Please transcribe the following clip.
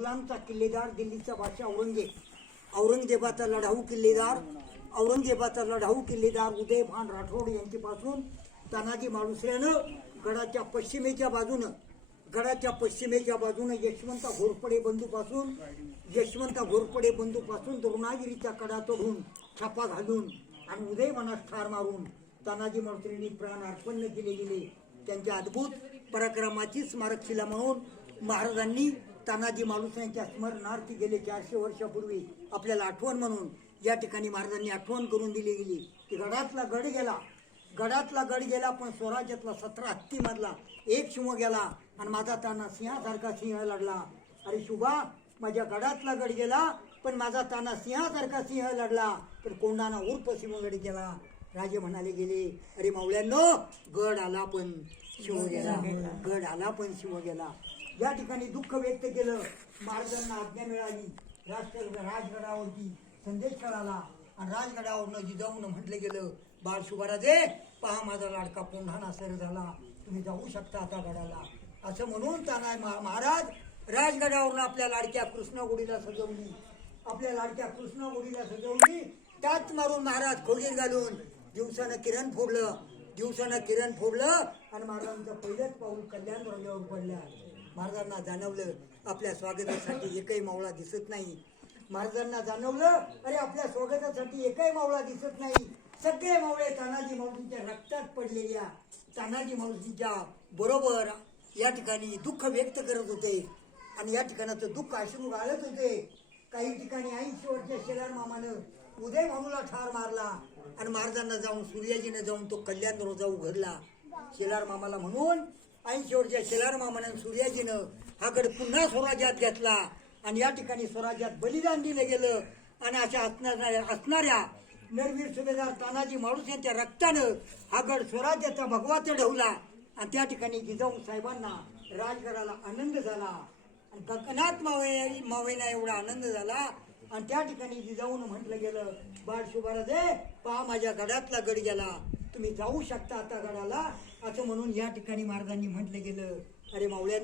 मुघलांचा किल्लेदार, दिल्लीचा बादशाह औरंगजेबाचा लढाऊ किल्लेदार उदयभान राठोड यांच्यापासून तानाजी मालुसऱ्यानं गडाच्या पश्चिमेच्या बाजूनं यशवंत घोरपडे बंधूपासून द्रोणागिरीचा कडा तोडून छापा घालून आणि उदयवनात ठार मारून तानाजी मालुसरेंनी प्राण अर्पण केले गेले. त्यांच्या अद्भुत पराक्रमाची स्मारकशिला म्हणून महाराजांनी तानाजी मालुसरेंच्या स्मरणार्थी गेले 400 वर्षापूर्वी आपल्याला आठवण म्हणून या ठिकाणी महाराजांनी आठवण करून दिली गेली की गडातला गड गेला पण स्वराज्यातला 17 हत्तीमधला एक शिव गेला आणि माझा ताना सिंहासारखा सिंह लढला. अरे शुभा, माझ्या गडातला गड गेला पण माझा ताना सिंहासारखा सिंह लढला, तर कोंडाणा उर्फ सिंहगड गेला. राजे म्हणाले गेले, अरे मावळ्यांनो, गड आला पण शिव गेला. या ठिकाणी दुःख व्यक्त केलं. महाराजांना आज्ञा मिळाली, राजगडावरती संदेश कळाला आणि राजगडावरनं जिजाऊन म्हटलं गेलं, बाळ शुभाराजे, पहा माझा लाडका कोंढाणा सर झाला, तुम्ही जाऊ शकता आता गडाला. असं म्हणून ताना महाराज राजगडावरून आपल्या लाडक्या कृष्णगुडीला सजवली. त्याच मारून महाराज खोगीर घालून दिवसानं किरण फोडलं आणि महाराजांचं पहिलंच पाऊल कल्याण रंगावर पडलं. महाराजांना जाणवलं आपल्या स्वागतासाठी एकही मावळा दिसत नाही. सगळे मावळे तानाजी मालुसरेंच्या रक्तात पडलेल्या तानाजी मालुसरेंच्या बरोबर या ठिकाणी दुःख व्यक्त करत होते आणि या ठिकाणाचं दुःख अश्रू गाळत होते. काही ठिकाणी 80 वर्षाच्या शेलार मामानं उदय भाऊला ठार मारला आणि महाराजांना सूर्याजीने जाऊन तो कल्याण रोजा उघडला. शेलार मामाला म्हणून 80 वर्षाच्या शेलार मामानं सूर्याजीनं हा गड पुन्हा स्वराज्यात घेतला आणि या ठिकाणी स्वराज्यात बलिदान दिलं गेलं. आणि अशा असणाऱ्या नरवीर सुभेदार तानाजी मालुसरेंच्या रक्तानं हा गड स्वराज्याचा भगवा चढवला आणि त्या ठिकाणी जिजाऊ साहेबांना राजगडाला आनंद झाला आणि गगनात मावेना एवढा आनंद झाला. आणि त्या ठिकाणी जिजाऊन म्हटलं गेलं, बाळ शुभाराजे, पहा माझ्या गडातला गड गेला, तुम्ही जाऊ शकता आता गडाला. असं म्हणून या ठिकाणी महाराजांनी म्हटलं गेलं, अरे मावळ्या